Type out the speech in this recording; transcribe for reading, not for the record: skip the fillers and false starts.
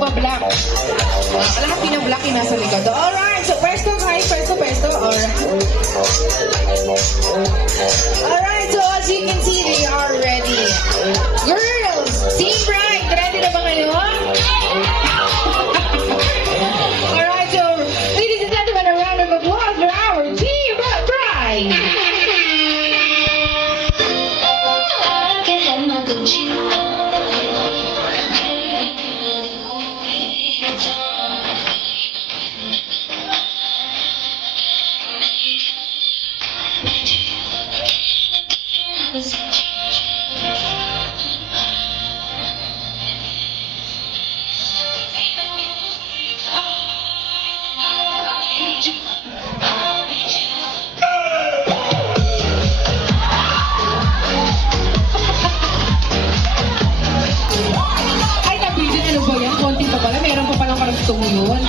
nagpa-black. Kalahati ng black yung nasa likod. Alright, so pwesto guys, pwesto. Alright, so as you can see, they are ready. Girls, Team Bright, ready na ba kayo? Alright, so ladies and gentlemen, a round of applause for our Team Bright. Ay, nabidin, ano ba yan? Konti pa pala. Meron pa palang karagtong yun.